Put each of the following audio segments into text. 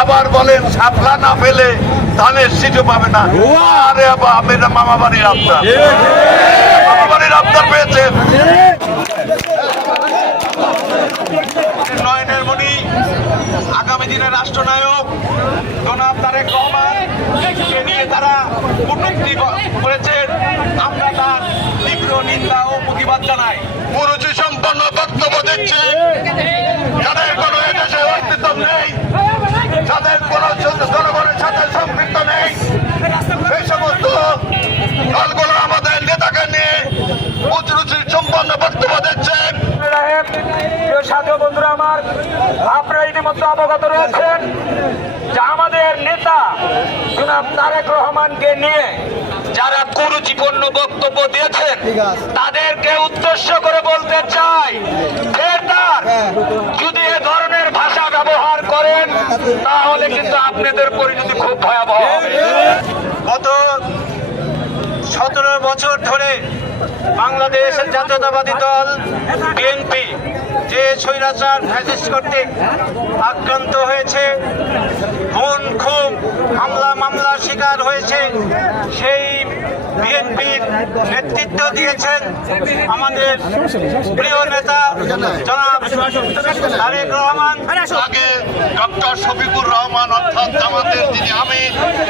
আবার বলেন সাপলা না পেলে ধানের সিটও পাবে না। আরে বাবা আমি মামা বাড়ির আবদার মামা বাড়ির আবদার পেয়েছেন। নয়নের মণি আগামী দিনের রাষ্ট্রনায়ক জনাব তারেক রহমান নিয়ে তারা কূটনীতি করেছেন। আমরা তার তীব্র নিন্দা ও প্রতিবাদ জানাই। পুরুষি সাথী বন্ধুরা আমার আপনারা ইতিমধ্যে অবগত রয়েছেন যে আমাদের নেতা জনাব তারেক রহমানকে নিয়ে যারা কুরুচিপূর্ণ বক্তব্য দিয়েছেন তাদেরকে উদ্দেশ্য করে বলতে চাই খবরদার, যদি এ ধরনের ভাষা ব্যবহার করেন তাহলে কিন্তু আপনাদের পরিণতি খুব ভয়াবহ হবে। গত সতেরো বছর ধরে বাংলাদেশ জাতীয়তাবাদী দল বিএনপি যে স্বৈরাচার ফ্যাসিস্ট কর্তৃক আক্রান্ত হয়েছে, খুন, খুব হামলা, মামলার শিকার হয়েছে, সেই বিএনপির নেতৃত্ব দিয়েছেন আমাদের প্রিয় নেতা জনাব তারেক রহমান। আগে ডক্টর শফিকুর রহমান অর্থাৎ আমাদের যিনি, আমি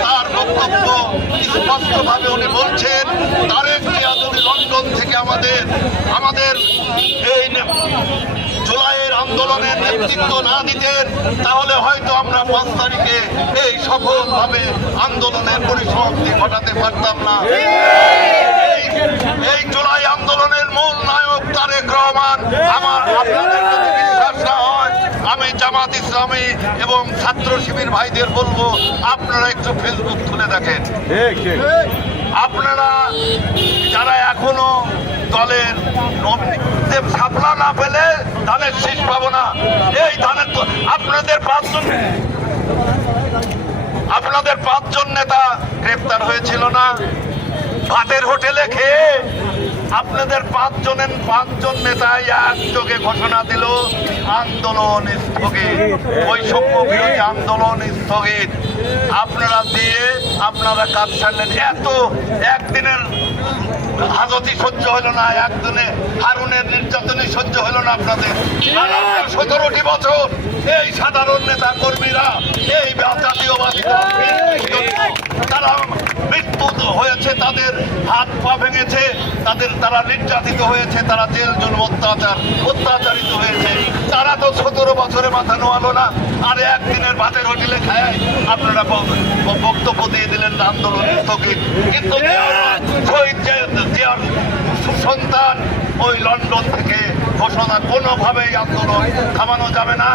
তার বক্তব্য স্পষ্টভাবে উনি বলছেন, তারেক লন্ডন থেকে আমাদের আমাদের এই জুলাইয়ের আন্দোলনের নেতৃত্ব না দিতেন তাহলে হয়তো আমরা পাঁচ তারিখে এই সফলভাবে আন্দোলনের পরিসমাপ্তি ঘটাতে পারতাম না। এই- জুলাই আন্দোলনের মূল নায়ক তারেক রহমান আমার আপনাদের যদি বিশ্বাস না হয় আমি জামাত ইসলামী এবং ছাত্র শিবির ভাইদের বলব আপনারা একটু ফেসবুক খুলে দেখেন। আপনারা দলের সাপলা না পেলে ধানের শীষ পাবো না। এই ধানের আপনাদের পাঁচজন আপনাদের পাঁচজন নেতা গ্রেপ্তার হয়েছিল না। ভাতের হোটেলে খেয়ে আপনাদের পাঁচজনের পাঁচজন নেতাই একযোগে ঘোষণা দিল, আন্দোলন স্থগিত। বৈষম্য বিরোধী আন্দোলন স্থগিত। আপনারা দিয়ে আপনারা কাজ ছাড়লেন এত একদিনের হাজতি সহ্য হলো না, একদিনে হারুনের নির্যাতনে সহ্য হলো না আপনাদের। সতেরোটি বছর এই সাধারণ নেতা কর্মীরা এই জাতীয়বাদী তারা মৃত্যু হয়েছে তাদের হাত পা ভেঙেছে তাদের তারা নির্যাতিত হয়েছে তারা জেল জুল অত্যাচার অত্যাচারিত হয়েছে। তারা তো সতেরো বছরে মাথা নোয়ালো না। আর একদিনের ভাতের হোটেলে খায়। আপনারা বক্তব্য দিয়ে দিলেন আন্দোলন স্থগিত। কিন্তু শহীদ জিয়ার সন্তান ওই লন্ডন থেকে ঘোষণা কোনোভাবেই আন্দোলন থামানো যাবে না।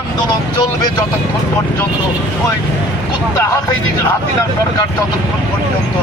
আন্দোলন চলবে যতক্ষণ পর্যন্ত। ওই কুত্তা হাতে হাতিনা সরকার যতক্ষণ পর্যন্ত।